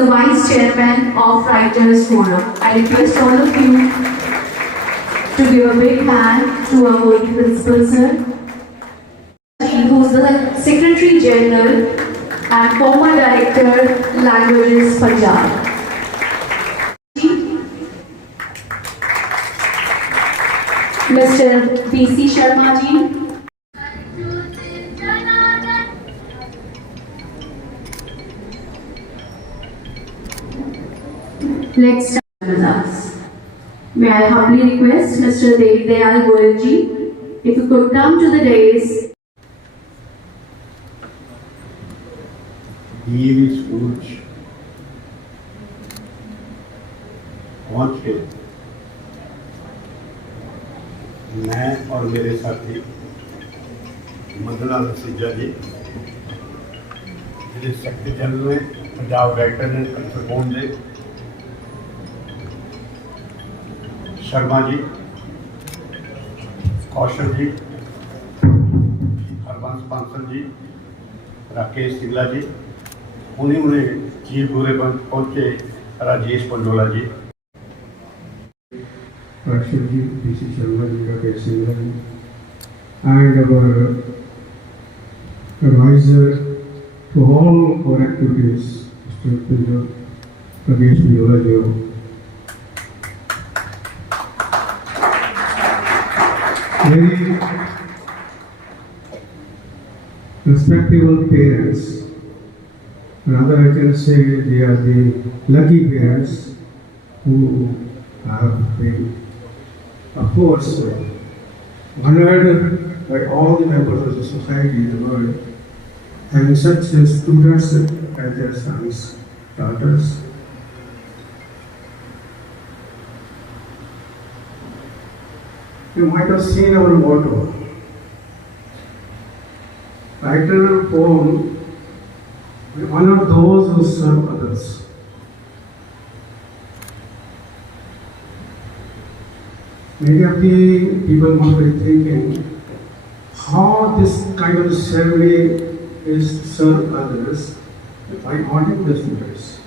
the Vice Chairman of Writers Forum. I request all of you to give a big hand to our Principal Sir, who is the Secretary General and former Director, Languages, Punjab. Mr. B.C. Sharma ji. Let's start with us. May I humbly request Mr. Devdayal Goyal ji, if you could come to the dais. DAV school पहुंच के मैं और मेरे साथी मदन लाल सिज्जा जी, जिले secretary general ने Punjab writer ने कौन जी, शर्मा जी, कौशल जी, हरबंस बांसल जी, राकेश सिंगला जी, उन्हें चीफ बुरे पहुंचे राजेश पंडोला जी, Rakshit ji, B.C. Sharma ji, Rakesh Singla ji, and our advisor to all our activities, Mr. Pinjal, Rakesh Pinjola ji. Very respectable parents, rather I can say they are the lucky parents who have been, of course, honored by all the members of the society in the world, having such students as their sons, daughters. You might have seen our motto, writer poem, we honor those who serve others. Many of the people must be thinking how this kind of ceremony is to serve others by honoring the students.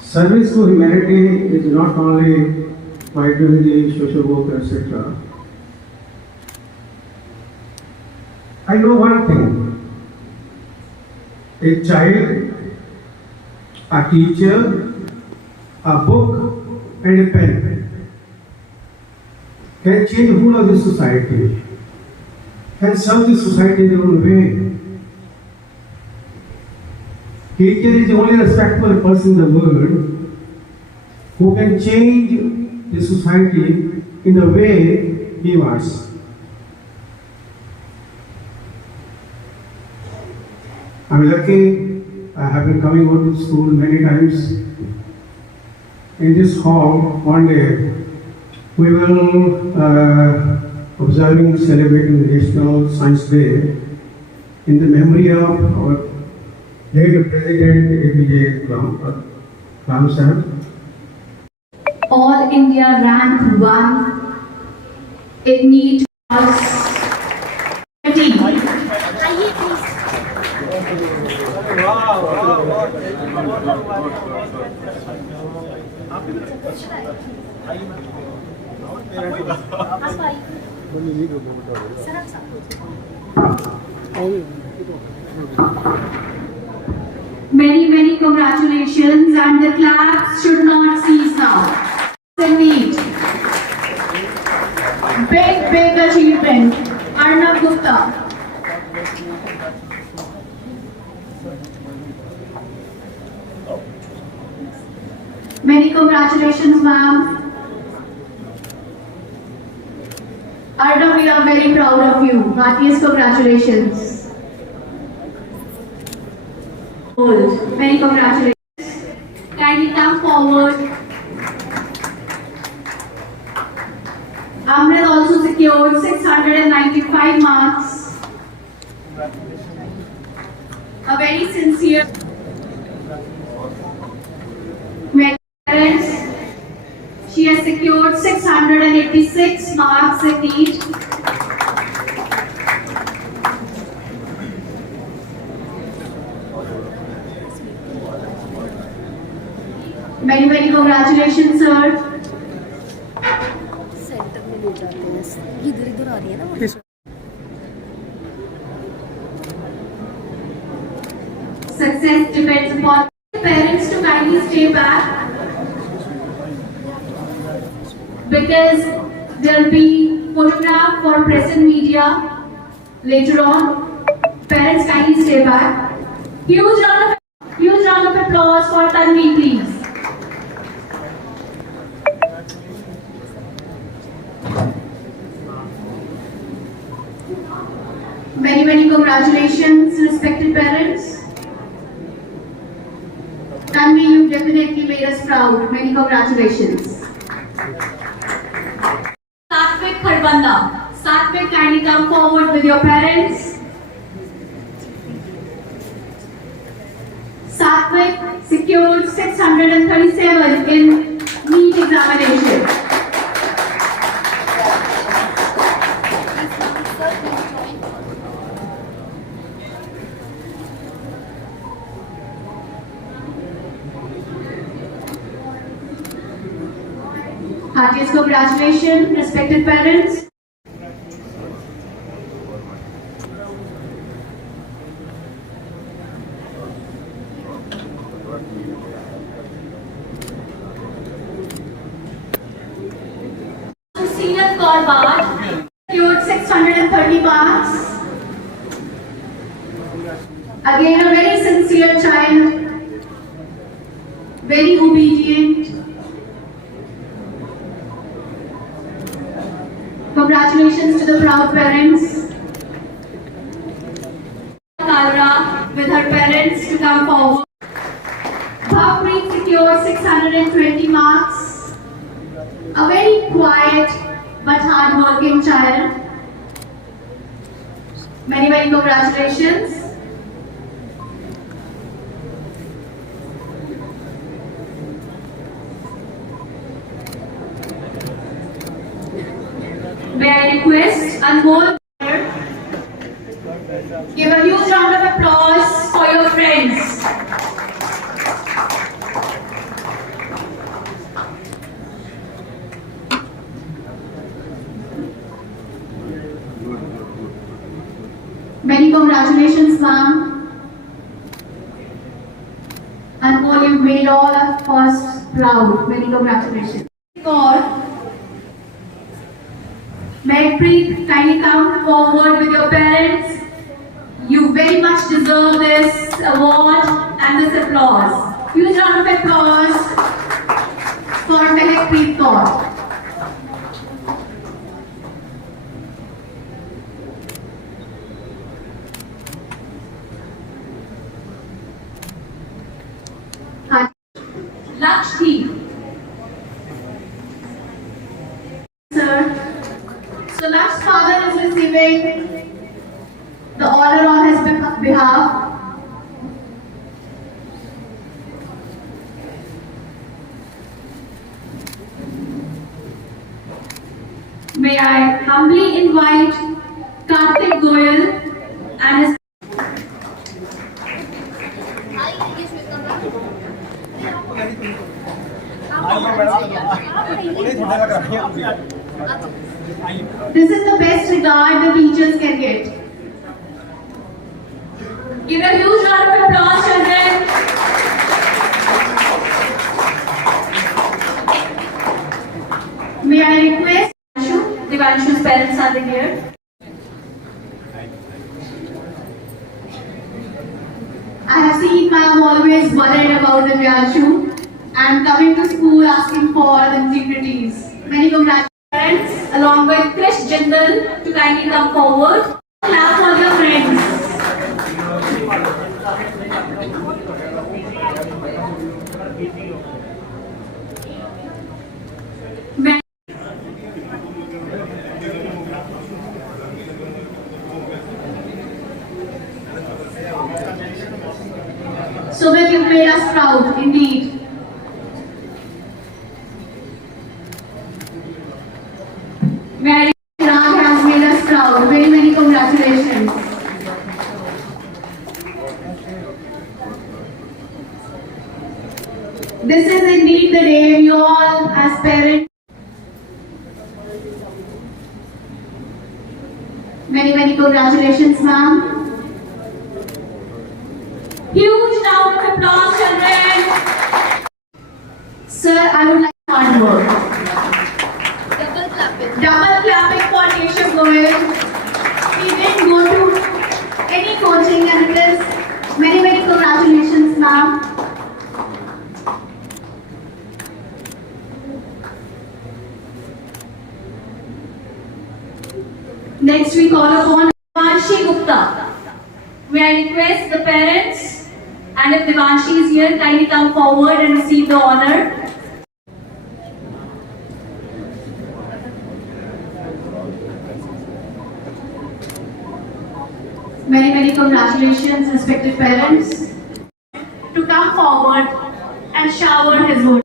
Service to humanity is not only by doing the social work, etc. I know one thing: a child, a teacher, a book, and a pen can change the whole of the society, can serve the society in their own way. Teacher is the only respectful person in the world who can change the society in the way he wants. I'm lucky, I have been coming out to school many times. In this hall, one day, we will observing, celebrating National Science Day in the memory of our late President APJ Ram Sahib. All India rank 1 in NEET was 13. Many congratulations, and the claps should not cease now. Neat. Big achievement. Arnav Gupta. Many congratulations, ma'am. Arnav, we are very proud of you. Heartiest congratulations. Many congratulations. Kindly come forward. Amrit also secured 695 marks. A very sincere parents. She has secured 686 marks in NEET. Many, many congratulations, sir. Centre में ले जाते हैं, इधर इधर आ रही है ना। Success depends upon parents to kindly stay back because there'll be photograph for press and media later on. Parents kindly stay back. Huge round of applause for Tanvi, please. Many, many congratulations, respected parents. Tanvi, you definitely made us proud. Many congratulations. Satvik Kharbanda. Satvik, kindly come forward with your parents. Satvik secured 637 in NEET examination. Heartiest congratulations, respected parents. Senior Korbat secured 630 marks. Again, a very sincere child, very obedient. Congratulations to the proud parents. Kalra with her parents to come forward. Bhavpreet secured 620 marks. A very quiet but hard-working child. Many, many congratulations. May I request Anmol, give a huge round of applause for your friends. Many congratulations, ma'am. Anmol, you've made all of us proud. Many congratulations. God. Megpreet, kindly come forward with your parents. You very much deserve this award and this applause. Huge round of applause for Megpreet Kaur. Lakshdeep. Sir. So Laksh's father is receiving the honor on his behalf. May I humbly invite Karthik Goyal and his This is the best regard the teachers can get. Give a huge round of applause, children. May I request Devanshu's parents are here. I have seen ma'am always worried about Devanshu and coming to school asking for the integrities. Many congratulations. Parents, along with Krish Jindal, to kindly come forward. Clap for your friends. Sumit, you've made us proud, indeed. Mary Raj has made us proud. Very many congratulations. This is indeed the day we all, as parents, many congratulations, ma'am. Huge round of applause, children. Sir, I would like hard work. Double clapping. Double clapping for Keshav Goyal. He didn't go to any coaching, and it is many congratulations, ma'am. Next, we call upon Devanshi Gupta. May I request the parents, and if Devanshi is here, kindly come forward and receive the honor. Many congratulations, respected parents, to come forward and shower his vote.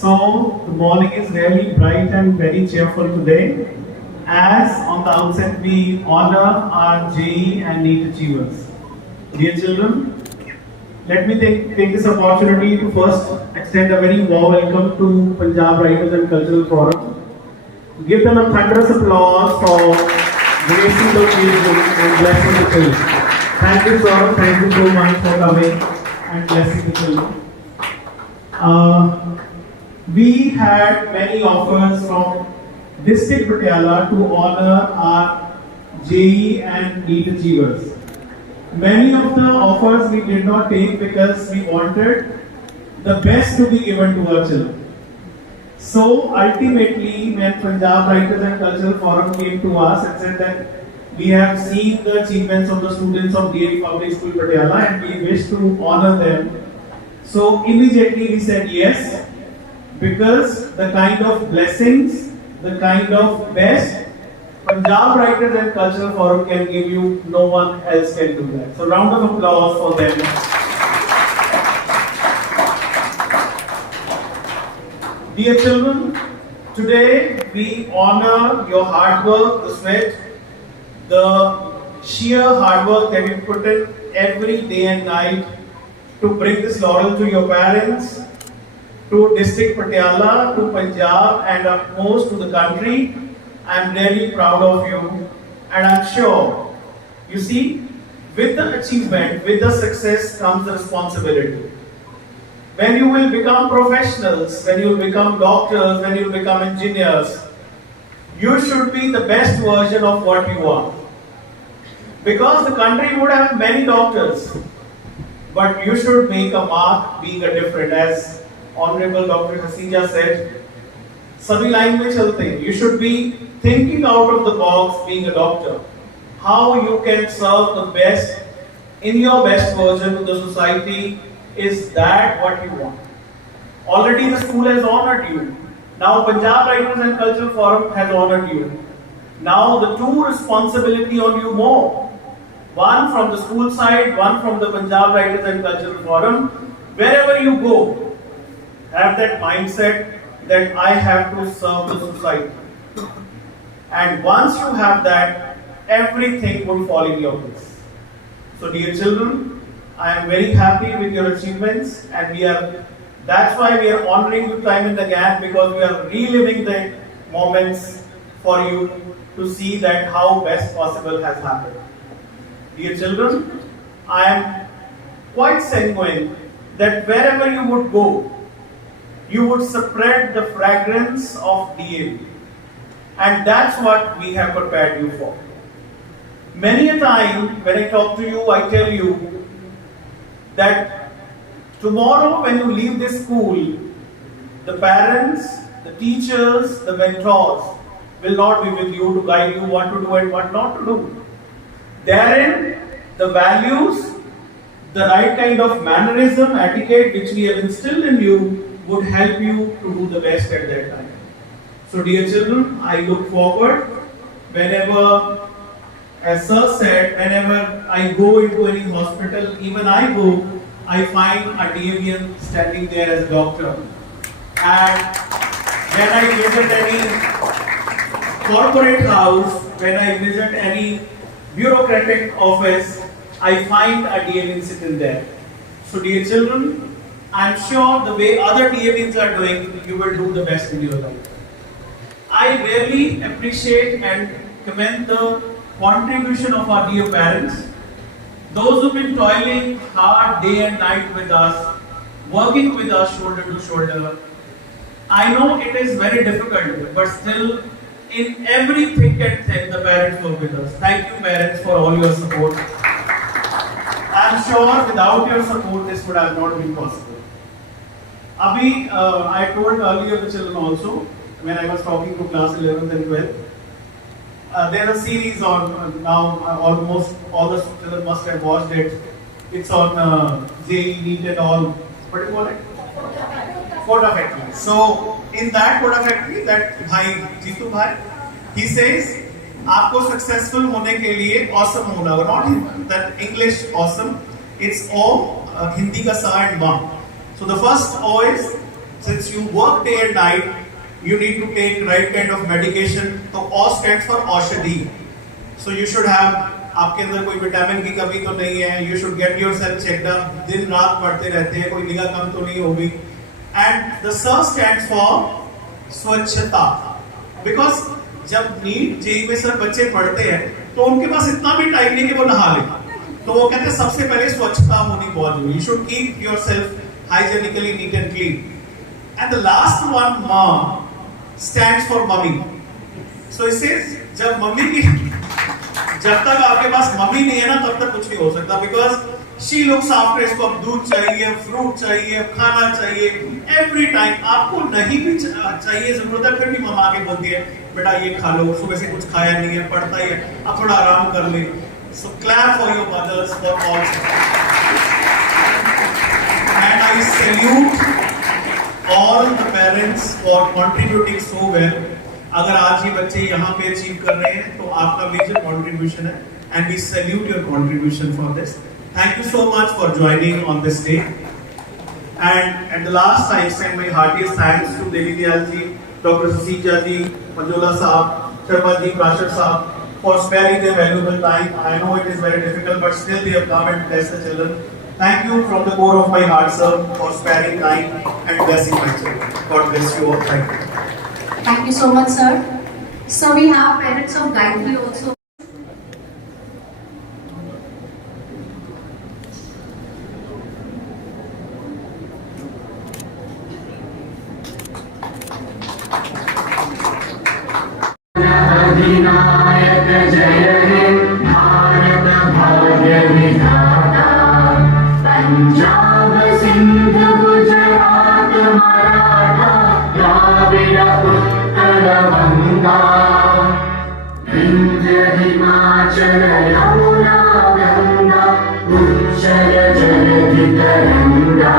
So, the morning is really bright and very cheerful today, as on the outset we honor our JEE and NEET achievers. Dear children, let me take this opportunity to first extend a very warm welcome to Punjab Writers and Cultural Forum. Give them a thunderous applause for gracing the occasion and blessing the children. Thank you, sir. Thank you so much for coming and blessing the children. We had many offers from District Patiala to honor our JEE and NEET achievers. Many of the offers we did not take because we wanted the best to be given to our children. So ultimately, when Punjab Writers and Cultural Forum came to us and said that we have seen the achievements of the students of DAV Public School Patiala and we wish to honor them, so immediately we said yes, because the kind of blessings, the kind of best Punjab Writers and Cultural Forum can give you, no one else can do that. So round of applause for them. Dear children, today we honor your hard work, the sweat, the sheer hard work that you put in every day and night to bring this laurel to your parents, to District Patiala, to Punjab, and of course to the country. I am really proud of you, and I am sure, you see, with the achievement, with the success comes the responsibility. When you will become professionals, when you will become doctors, when you will become engineers, you should be the best version of what you are. Because the country would have many doctors, but you should make a mark being a different. As Honorable Dr. Hasija said, sabhi line mein chalte hain. You should be thinking out of the box being a doctor. How you can serve the best in your best version to the society. Is that what you want? Already the school has honored you. Now Punjab Writers and Cultural Forum has honored you. Now the two responsibility on you more. One from the school side, one from the Punjab Writers and Cultural Forum. Wherever you go, have that mindset that I have to serve the society. And once you have that, everything will fall in your place. So dear children, I am very happy with your achievements, and that's why we are honoring you time and again, because we are reliving the moments for you to see that how best possible has happened. Dear children, I am quite sanguine that wherever you would go, you would spread the fragrance of DAV. And that's what we have prepared you for. Many a time when I talk to you, I tell you that tomorrow when you leave this school, the parents, the teachers, the mentors will not be with you to guide you what to do and what not to do. Therein, the values, the right kind of mannerism, etiquette which we have instilled in you would help you to do the best at that time. So dear children, I look forward whenever, as Sir said, whenever I go into any hospital, even I go, I find a DAVian standing there as a doctor. And when I visit any corporate house, when I visit any bureaucratic office, I find a DAVian sitting there. So dear children, I'm sure the way other DAVs are doing, you will do the best in your life. I really appreciate and commend the contribution of our dear parents, those who've been toiling hard day and night with us, working with us shoulder to shoulder. I know it is very difficult, but still, in every thick and thin, the parents were with us. Thank you, parents, for all your support. I'm sure without your support, this would have not been possible. Abhi, I told earlier the children also, when I was talking to class 11th and 12th, there's a series on now, almost all the children must have watched it. It's on JEE, NEET and all. What do you call it? Photo Factory. So, in that Photo Factory, that Bhai, Jitu Bhai, he says, आपको successful होने के लिए awesome होना होगा. Not that English awesome, it's O, Hindi का सा and ma. So the first O is, since you work day and night, you need to take right kind of medication. So O stands for औषधि. So you should have, आपके अंदर कोई vitamin की कमी तो नहीं है. You should get yourself checked up. दिन रात पढ़ते रहते हैं, कोई निगाह कम तो नहीं होगी. And the S stands for स्वच्छता. Because जब नीट जेई में सर बच्चे पढ़ते हैं, तो उनके पास इतना भी टाइम नहीं कि वो नहा ले. तो वो कहते हैं सबसे पहले स्वच्छता होनी बहुत जरूरी. You should keep yourself hygienically neat and clean. And the last one, ma, stands for mummy. So it says, जब तक आपके पास मम्मी नहीं है ना, तब तक कुछ नहीं हो सकता. Because she looks after, इसको अब दूध चाहिए, फ्रूट चाहिए, खाना चाहिए, every time. आपको नहीं भी चाहिए जरूरत है, फिर भी मम्मा आके बोलती है, बेटा ये खा लो, सुबह से कुछ खाया नहीं है, पढ़ता ही है, अब थोड़ा आराम कर ले. So clap for your mothers for all. And I salute all the parents for contributing so well. अगर आज ये बच्चे यहाँ पे अचीव कर रहे हैं, तो आपका मेजर कंट्रीब्यूशन है, and we salute your contribution for this. Thank you so much for joining on this day. And at the last, I extend my heartiest thanks to Devi Dayal ji, Dr. Sasija ji, Manjola Saab, Sharma ji, Prashar Saab, for sparing their valuable time. I know it is very difficult, but still they have come and blessed the children. Thank you from the core of my heart, sir, for sparing time and blessing my children. God bless you all. Thank you. Thank you so much, sir. So we have parents of Gayatri also. अधिनायक जय हे भारत भाग्य विधाता. पंजाब सिंध गुजरात मराठा द्राविड़ उत्कल गंगा. विंध्य हिमाचल यमुना गंगा उच्चल जलधि तरंगा.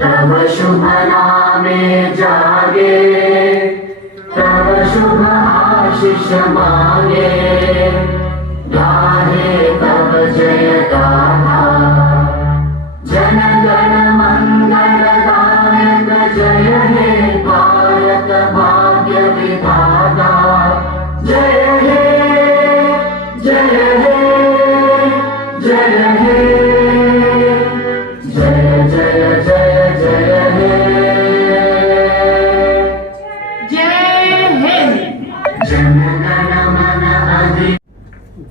तब शुभ नामे जागे, तब शुभ आशीष मांगे. गाहे तब जय गाथा, जन गण मंगल दायक जय हे भारत भाग्य विधाता. जय हे जय हे जय हे जय जय जय जय हे.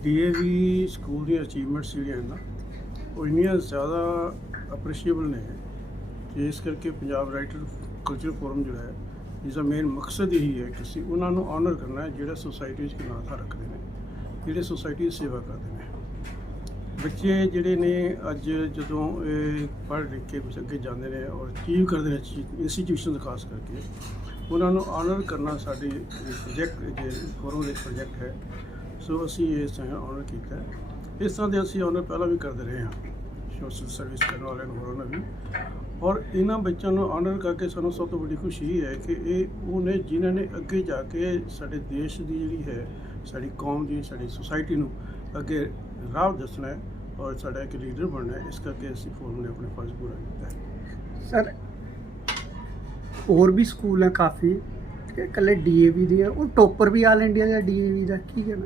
DAV ਸਕੂਲ ਦੀਆਂ ਅਚੀਵਮੈਂਟਸ ਜਿਹੜੀਆਂ ਹਨ ਨਾ, ਉਹ ਇੰਨੀਆਂ ਜ਼ਿਆਦਾ ਅਪਰੀਸ਼ੀਏਬਲ ਨੇ ਕਿ ਇਸ ਕਰਕੇ ਪੰਜਾਬ ਰਾਈਟਰ ਕਲਚਰ ਫੋਰਮ ਜਿਹੜਾ ਹੈ, ਜਿਸਦਾ ਮੇਨ ਮਕਸਦ ਇਹੀ ਹੈ ਕਿ ਅਸੀਂ ਉਹਨਾਂ ਨੂੰ ਆਨਰ ਕਰਨਾ ਹੈ ਜਿਹੜਾ ਸੋਸਾਇਟੀ ਵਿੱਚ ਨਾਂ ਥਾਂ ਰੱਖਦੇ ਨੇ, ਜਿਹੜੇ ਸੋਸਾਇਟੀ ਦੀ ਸੇਵਾ ਕਰਦੇ ਨੇ. ਬੱਚੇ ਜਿਹੜੇ ਨੇ ਅੱਜ ਜਦੋਂ ਇਹ ਪੜ੍ਹ ਲਿਖ ਕੇ ਕੁਛ ਅੱਗੇ ਜਾਂਦੇ ਨੇ ਔਰ ਅਚੀਵ ਕਰਦੇ ਨੇ ਇੰਸਟੀਟਿਊਸ਼ਨ ਖਾਸ ਕਰਕੇ, ਉਹਨਾਂ ਨੂੰ ਆਨਰ ਕਰਨਾ ਸਾਡੇ ਪ੍ਰੋਜੈਕਟ ਫੋਰਮ ਦਾ ਪ੍ਰੋਜੈਕਟ ਹੈ. ਸੋ ਅਸੀਂ ਇਸ ਆਨਰ ਕੀਤਾ. ਇਸ ਤਰ੍ਹਾਂ ਦੇ ਅਸੀਂ ਆਨਰ ਪਹਿਲਾਂ ਵੀ ਕਰਦੇ ਰਹੇ ਹਾਂ ਸੋਸ਼ਲ ਸਰਵਿਸ ਕਰਨ ਵਾਲਿਆਂ ਨੂੰ, ਹੋਰਾਂ ਨੂੰ ਵੀ. ਔਰ ਇਹਨਾਂ ਬੱਚਿਆਂ ਨੂੰ ਆਨਰ ਕਰਕੇ ਸਾਨੂੰ ਸਭ ਤੋਂ ਵੱਡੀ ਖੁਸ਼ੀ ਇਹ ਹੈ ਕਿ ਇਹ ਉਹ ਨੇ ਜਿਨ੍ਹਾਂ ਨੇ ਅੱਗੇ ਜਾ ਕੇ ਸਾਡੇ ਦੇਸ਼ ਦੀ ਜਿਹੜੀ ਹੈ, ਸਾਡੀ ਕੌਮ ਦੀ, ਸਾਡੀ ਸੁਸਾਇਟੀ ਨੂੰ ਅੱਗੇ ਰਾਹ ਦੱਸਣਾ ਹੈ ਔਰ ਸਾਡਾ ਇੱਕ ਲੀਡਰ ਬਣਨਾ ਹੈ. ਇਸ ਕਰਕੇ ਅਸੀਂ ਫੋਰਮ ਨੇ ਆਪਣੇ ਫਰਜ਼ ਪੂਰਾ ਕੀਤਾ ਹੈ. ਸਰ ਹੋਰ ਵੀ ਸਕੂਲ ਹੈ ਕਾਫੀ, ਇਕੱਲੇ DAV ਦੀ ਹੈ, ਉਹ ਟੋਪਰ ਵੀ ਆਲ ਇੰਡੀਆ ਜਾਂ DAV ਦਾ ਕੀ ਕਹਿਣਾ?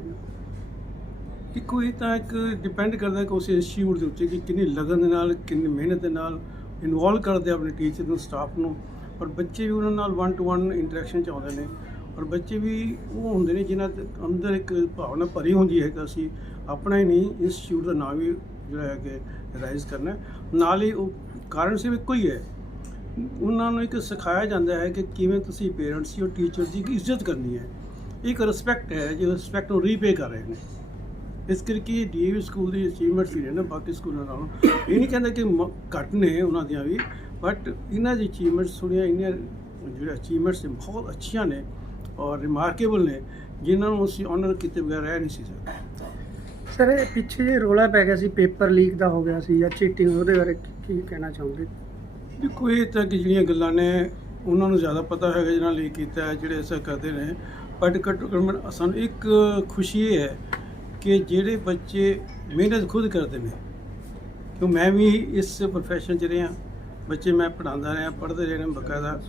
ਦੇਖੋ ਇਹ ਤਾਂ ਇੱਕ ਡਿਪੈਂਡ ਕਰਦਾ ਕਿ ਉਸ ਇੰਸਟੀਚਿਊਟ ਦੇ ਉੱਤੇ ਕਿ ਕਿੰਨੀ ਲਗਨ ਦੇ ਨਾਲ ਕਿੰਨੀ ਮਿਹਨਤ ਦੇ ਨਾਲ ਇਨਵੋਲਵ ਕਰਦੇ ਆਪਣੇ ਟੀਚਰ ਨੂੰ ਸਟਾਫ ਨੂੰ, ਔਰ ਬੱਚੇ ਵੀ ਉਹਨਾਂ ਨਾਲ 1-to-1 ਇੰਟਰੈਕਸ਼ਨ 'ਚ ਆਉਂਦੇ ਨੇ, ਔਰ ਬੱਚੇ ਵੀ ਉਹ ਹੁੰਦੇ ਨੇ ਜਿਨ੍ਹਾਂ ਦੇ ਅੰਦਰ ਇੱਕ ਭਾਵਨਾ ਭਰੀ ਹੁੰਦੀ ਹੈ ਕਿ ਅਸੀਂ ਆਪਣਾ ਹੀ ਨਹੀਂ ਇੰਸਟੀਚਿਊਟ ਦਾ ਨਾਮ ਵੀ ਜਿਹੜਾ ਹੈ ਕਿ ਰਾਈਜ਼ ਕਰਨਾ। ਨਾਲ ਹੀ ਉਹ ਕਾਰਨ ਸਿਰਫ ਇੱਕੋ ਹੀ ਹੈ, ਉਹਨਾਂ ਨੂੰ ਇੱਕ ਸਿਖਾਇਆ ਜਾਂਦਾ ਹੈ ਕਿ ਕਿਵੇਂ ਤੁਸੀਂ ਪੇਰੈਂਟਸ ਦੀ ਔਰ ਟੀਚਰ ਦੀ ਇੱਜ਼ਤ ਕਰਨੀ ਹੈ। ਇੱਕ ਰਿਸਪੈਕਟ ਹੈ ਜੋ ਰਿਸਪੈਕਟ ਨੂੰ ਰੀਪੇ ਕਰ ਰਹੇ ਨੇ। ਇਸ ਕਰਕੇ DAV ਸਕੂਲ ਦੀ ਅਚੀਵਮੈਂਟਸ ਵੀ ਨੇ ਨਾ ਬਾਕੀ ਸਕੂਲਾਂ ਨਾਲੋਂ, ਇਹ ਨਹੀਂ ਕਹਿੰਦਾ ਕਿ ਘੱਟ ਨੇ ਉਹਨਾਂ ਦੀਆਂ ਵੀ, ਬਟ ਇਹਨਾਂ ਦੀ ਅਚੀਵਮੈਂਟਸ ਥੋੜ੍ਹੀਆਂ ਇੰਨੀਆਂ ਜਿਹੜੇ ਅਚੀਵਮੈਂਟਸ ਨੇ ਬਹੁਤ ਅੱਛੀਆਂ ਨੇ ਔਰ ਰਿਮਾਰਕੇਬਲ ਨੇ, ਜਿਨ੍ਹਾਂ ਨੂੰ ਅਸੀਂ ਆਨਰ ਕੀਤੇ ਬਗੈਰ ਰਹਿ ਨਹੀਂ ਸੀ ਸਕਦੇ। ਸਰ ਇਹ ਪਿੱਛੇ ਜੇ ਰੌਲਾ ਪੈ ਗਿਆ ਸੀ ਪੇਪਰ ਲੀਕ ਦਾ ਹੋ ਗਿਆ ਸੀ ਜਾਂ ਚੀਟਿੰਗ, ਉਹਦੇ ਬਾਰੇ ਕੀ ਕਹਿਣਾ ਚਾਹੋਗੇ? ਦੇਖੋ ਇਹ ਤਾਂ ਕਿ ਜਿਹੜੀਆਂ ਗੱਲਾਂ ਨੇ ਉਹਨਾਂ ਨੂੰ ਜ਼ਿਆਦਾ ਪਤਾ ਹੈਗਾ ਜਿਹਨਾਂ ਲੀਕ ਕੀਤਾ ਹੈ, ਜਿਹੜੇ ਐਸਾ ਕਰਦੇ ਨੇ, ਬਟ ਘੱਟੋ ਸਾਨੂੰ ਇੱਕ ਖੁਸ਼ੀ ਇਹ ਹੈ ਕਿ ਜਿਹੜੇ ਬੱਚੇ ਮਿਹਨਤ ਖੁਦ ਕਰਦੇ ਨੇ, ਕਿਉਂ ਮੈਂ ਵੀ ਇਸ ਪ੍ਰੋਫੈਸ਼ਨ 'ਚ ਰਿਹਾ, ਬੱਚੇ ਮੈਂ ਪੜ੍ਹਾਉਂਦਾ ਰਿਹਾ, ਪੜ੍ਹਦੇ ਰਹੇ ਨੇ ਬਕਾਇਦਾ,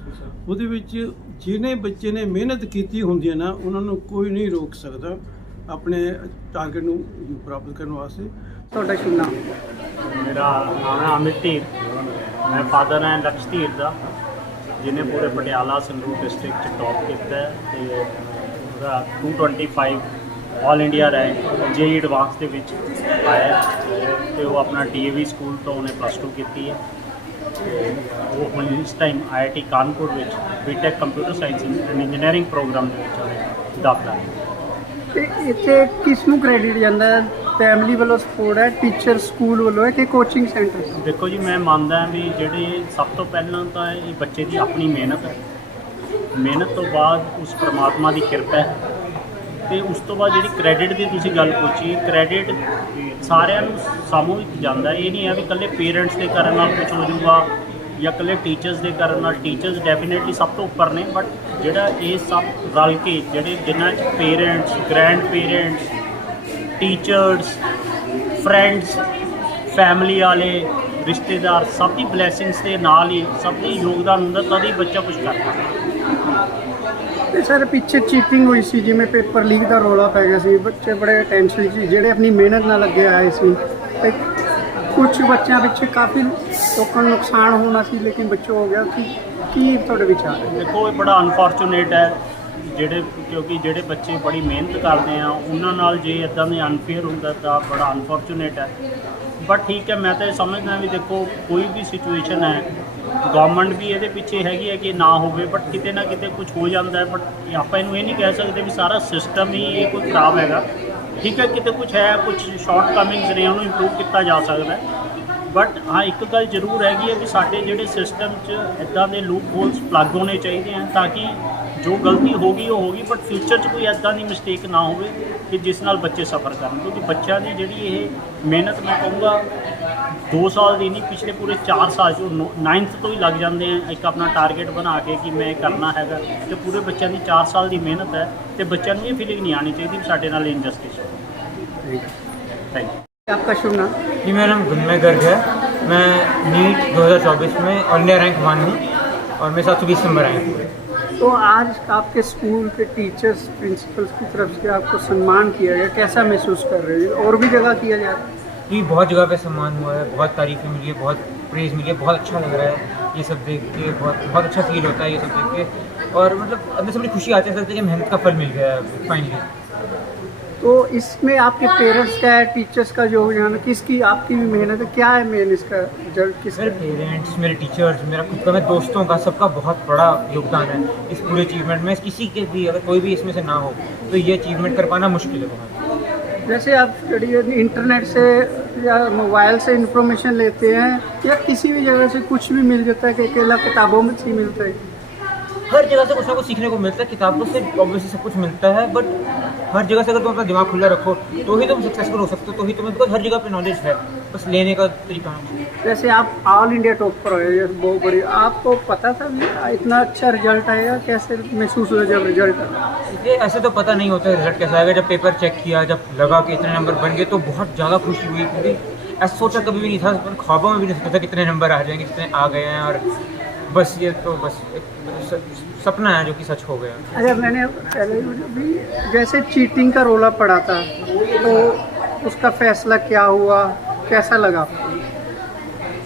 ਉਹਦੇ ਵਿੱਚ ਜਿਹਨੇ ਬੱਚੇ ਨੇ ਮਿਹਨਤ ਕੀਤੀ ਹੁੰਦੀ ਹੈ ਨਾ, ਉਹਨਾਂ ਨੂੰ ਕੋਈ ਨਹੀਂ ਰੋਕ ਸਕਦਾ ਆਪਣੇ ਟਾਰਗੇਟ ਨੂੰ ਪ੍ਰਾਪਤ ਕਰਨ ਵਾਸਤੇ। ਤੁਹਾਡਾ ਸ਼ੁਭ ਨਾਮ? ਮੇਰਾ ਨਾਮ ਹੈ ਅਮਿਤ ਧੀਰ। ਮੈਂ ਫਾਦਰ ਹਾਂ ਲਕਸ਼ਧੀਰ ਦਾ, ਜਿਹਨੇ ਪੂਰੇ ਪਟਿਆਲਾ ਸੰਗਰੂਰ ਡਿਸਟ੍ਰਿਕਟ 'ਚ ਟੌਪ ਕੀਤਾ ਹੈ ਅਤੇ ਉਹਦਾ 225 all India rank JEE advance ਦੇ ਵਿੱਚ ਆਇਆ ਅਤੇ ਉਹ ਆਪਣਾ DAV ਸਕੂਲ ਤੋਂ ਉਹਨੇ +2 ਕੀਤੀ ਹੈ ਅਤੇ ਉਹ ਹੁਣ ਇਸ ਟਾਈਮ IIT ਕਾਨਪੁਰ ਵਿੱਚ BTech computer science and engineering programme ਦੇ ਵਿੱਚ ਉਹਨੇ ਦਾਖਲਾ ਲਿਆ। ਤੇ ਇੱਥੇ ਕਿਸ ਨੂੰ ਕ੍ਰੈਡਿਟ ਜਾਂਦਾ ਹੈ? ਫੈਮਿਲੀ ਵੱਲੋਂ ਸਪੋਰਟ ਹੈ, ਟੀਚਰ ਸਕੂਲ ਵੱਲੋਂ ਹੈ ਕਿ ਕੋਚਿੰਗ ਸੈਂਟਰ? ਦੇਖੋ ਜੀ, ਮੈਂ ਮੰਨਦਾ ਵੀ ਜਿਹੜੇ ਸਭ ਤੋਂ ਪਹਿਲਾਂ ਤਾਂ ਇਹ ਬੱਚੇ ਦੀ ਆਪਣੀ ਮਿਹਨਤ ਹੈ, ਮਿਹਨਤ ਤੋਂ ਬਾਅਦ ਉਸ ਪ੍ਰਮਾਤਮਾ ਦੀ ਕਿਰਪਾ ਹੈ, ਅਤੇ ਉਸ ਤੋਂ ਬਾਅਦ ਜਿਹੜੀ ਕ੍ਰੈਡਿਟ ਦੀ ਤੁਸੀਂ ਗੱਲ ਪੁੱਛੀ, ਕ੍ਰੈਡਿਟ ਸਾਰਿਆਂ ਨੂੰ ਸਮੂਹਿਕ ਜਾਂਦਾ। ਇਹ ਨਹੀਂ ਹੈ ਵੀ ਇਕੱਲੇ ਪੇਰੈਂਟਸ ਦੇ ਕਰਨ ਨਾਲ ਕੁਝ ਹੋ ਜਾਊਗਾ ਜਾਂ ਇਕੱਲੇ ਟੀਚਰਸ ਦੇ ਕਰਨ ਨਾਲ। ਟੀਚਰਸ ਡੈਫੀਨੇਟਲੀ ਸਭ ਤੋਂ ਉੱਪਰ ਨੇ, ਬਟ ਜਿਹੜਾ ਇਹ ਸਭ ਰਲ ਕੇ ਜਿਹੜੇ ਜਿਨ੍ਹਾਂ 'ਚ parents, grandparents, teachers, friends, family ਵਾਲੇ, ਰਿਸ਼ਤੇਦਾਰ, ਸਭ ਦੀ ਬਲੈਸਿੰਗਸ ਦੇ ਨਾਲ ਹੀ ਸਭ ਦੀ ਯੋਗਦਾਨ ਹੁੰਦਾ, ਤਦ ਹੀ ਬੱਚਾ ਕੁਝ ਕਰ ਪਾਉਂਦਾ। ਤੇ ਸਰ ਪਿੱਛੇ ਚੀਟਿੰਗ ਹੋਈ ਸੀ, ਜਿਵੇਂ ਪੇਪਰ ਲੀਕ ਦਾ ਰੌਲਾ ਪੈ ਗਿਆ ਸੀ, ਬੱਚੇ ਬੜੇ ਟੈਨਸ਼ਨ ਸੀ ਜਿਹੜੇ ਆਪਣੀ ਮਿਹਨਤ ਨਾਲ ਅੱਗੇ ਆਏ ਸੀ, ਤੇ ਕੁਝ ਬੱਚਿਆਂ ਪਿੱਛੇ ਕਾਫੀ ਲੋਕਾਂ ਨੂੰ ਨੁਕਸਾਨ ਹੋਣਾ ਸੀ, ਲੇਕਿਨ ਬੱਚੋ ਹੋ ਗਿਆ। ਕੀ ਤੁਹਾਡੇ ਵਿਚਾਰ ਹੈ? ਦੇਖੋ ਇਹ ਬੜਾ ਅਨਫੋਰਚੂਨੇਟ ਹੈ ਕਿਉਂਕਿ ਜਿਹੜੇ ਬੱਚੇ ਬੜੀ ਮਿਹਨਤ ਕਰਦੇ ਆ ਉਹਨਾਂ ਨਾਲ ਜੇ ਇੱਦਾਂ ਦੇ ਅਨਫੇਅਰ ਹੁੰਦਾ ਤਾਂ ਬੜਾ ਅਨਫੋਰਚੂਨੇਟ ਹੈ। ਬਟ ਠੀਕ ਹੈ, ਮੈਂ ਤਾਂ ਇਹ ਸਮਝਦਾ ਵੀ ਦੇਖੋ ਕੋਈ ਵੀ ਸਿਚੁਏਸ਼ਨ ਹੈ, ਗਵਰਨਮੈਂਟ ਵੀ ਇਹਦੇ ਪਿੱਛੇ ਹੈਗੀ ਹੈ ਕਿ ਨਾ ਹੋਵੇ, ਬਟ ਕਿਤੇ ਨਾ ਕਿਤੇ ਕੁਝ ਹੋ ਜਾਂਦਾ ਹੈ। ਬਟ ਆਪਾਂ ਇਹਨੂੰ ਇਹ ਨਹੀਂ ਕਹਿ ਸਕਦੇ ਵੀ ਸਾਰਾ ਸਿਸਟਮ ਹੀ ਇਹ ਕੋਈ ਖਰਾਬ ਹੈਗਾ। ਠੀਕ ਹੈ, ਕਿਤੇ ਕੁਝ ਹੈ, ਕੁਝ ਸ਼ਾਰਟ ਕਮਿੰਗਸ ਨੇ, ਉਹਨੂੰ ਇੰਪਰੂਵ ਕੀਤਾ ਜਾ ਸਕਦਾ ਹੈ। ਬਟ ਹਾਂ, ਇੱਕ ਗੱਲ ਜ਼ਰੂਰ ਹੈਗੀ ਹੈ ਵੀ ਸਾਡੇ ਜਿਹੜੇ ਸਿਸਟਮ 'ਚ ਇੱਦਾਂ ਦੇ ਲੂਪ ਹੋਲਸ ਪਲੱਗ ਹੋਣੇ ਚਾਹੀਦੇ ਹਨ ਤਾਂ ਕਿ ਜੋ ਗਲਤੀ ਹੋ ਗਈ ਉਹ ਹੋ ਗਈ, ਬਟ ਫਿਊਚਰ 'ਚ ਕੋਈ ਇੱਦਾਂ ਦੀ ਮਿਸਟੇਕ ਨਾ ਹੋਵੇ ਕਿ ਜਿਸ ਨਾਲ ਬੱਚੇ ਸਫਰ ਕਰਨ। ਕਿਉਂਕਿ ਬੱਚਿਆਂ ਦੀ ਜਿਹੜੀ ਇਹ ਮਿਹਨਤ, ਮੈਂ ਕਹੂੰਗਾ 2 ਸਾਲ ਦੀ ਨਹੀਂ, ਪਿਛਲੇ ਪੂਰੇ 4 ਸਾਲ 'ਚ 9th ਤੋਂ ਹੀ ਲੱਗ ਜਾਂਦੇ ਆ ਇੱਕ ਆਪਣਾ ਟਾਰਗੇਟ ਬਣਾ ਕੇ ਕਿ ਮੈਂ ਕਰਨਾ ਹੈਗਾ, ਅਤੇ ਪੂਰੇ ਬੱਚਿਆਂ ਦੀ 4 ਸਾਲ ਦੀ ਮਿਹਨਤ ਹੈ, ਅਤੇ ਬੱਚਿਆਂ ਨੂੰ ਇਹ ਫੀਲਿੰਗ ਨਹੀਂ ਆਉਣੀ ਚਾਹੀਦੀ ਵੀ ਸਾਡੇ ਨਾਲ ਇਨਜਸਟਿਸ ਹੋ। Thank you. आपका शुभ नाम? जी, मेरा नाम गुन्मे गर्ग है। मैं नीट 2024 में ऑल इंडिया रैंक 1 हूँ और मेरे 720 नंबर आए हैं। तो आज आपके स्कूल के टीचर्स, प्रिंसिपल्स की तरफ से आपको सम्मान किया गया, कैसा महसूस कर रहे हैं? और भी जगह किया जा रहा है? जी, बहुत जगह पे सम्मान हुआ है, बहुत तारीफ़ें मिली है, बहुत प्रेज़ मिली है, बहुत अच्छा लग रहा है ये सब देख के। बहुत अच्छा फील होता है ये सब देख के, और मतलब अंदर से बड़ी खुशी आती है कि मेहनत का फल मिल गया है फाइनली। तो इसमें आपके पेरेंट्स का है, टीचर्स का योगदान, किसकी आपकी भी मेहनत है, क्या है मेन इसका रिजल्ट? किस मेरे पेरेंट्स, मेरे टीचर्स, मेरा खुद का, मेरे दोस्तों का, सबका बहुत बड़ा योगदान है इस पूरे अचीवमेंट में। किसी के भी अगर कोई भी इसमें से ना हो तो ये अचीवमेंट कर पाना मुश्किल है बहुत। जैसे आप इंटरनेट से या मोबाइल से इंफॉर्मेशन लेते हैं या किसी भी जगह से कुछ भी मिल जाता है कि अकेला किताबों में से मिलता है? हर जगह से कुछ ना कुछ सीखने को मिलता है। किताबों से ऑब्वियसली सब कुछ मिलता है, बट हर जगह से अगर तुम अपना दिमाग खुला रखो तो ही तुम सक्सेसफुल हो सकते हो, तो ही तुम्हें, बिकॉज हर जगह पे नॉलेज है, बस लेने का तरीका है। जैसे आप ऑल इंडिया टॉप पर आए, ये बहुत बड़ी, आपको पता था भी इतना अच्छा रिजल्ट आएगा? कैसे महसूस हुआ जब रिजल्ट आया? ये ऐसे तो पता नहीं होता रिजल्ट कैसा आएगा। जब पेपर चेक किया, जब लगा कि इतने नंबर बन गए तो बहुत ज़्यादा खुशी हुई, क्योंकि ऐसा सोचा कभी भी नहीं था, ख्वाबों में भी नहीं सोचा था कितने नंबर आ जाएंगे, जितने आ गए हैं। और बस ये तो बस एक सपना है जो कि सच हो गया। अच्छा, मैंने पहले भी जैसे चीटिंग का रोला पड़ा था, तो उसका फैसला क्या हुआ, कैसा लगा आपको?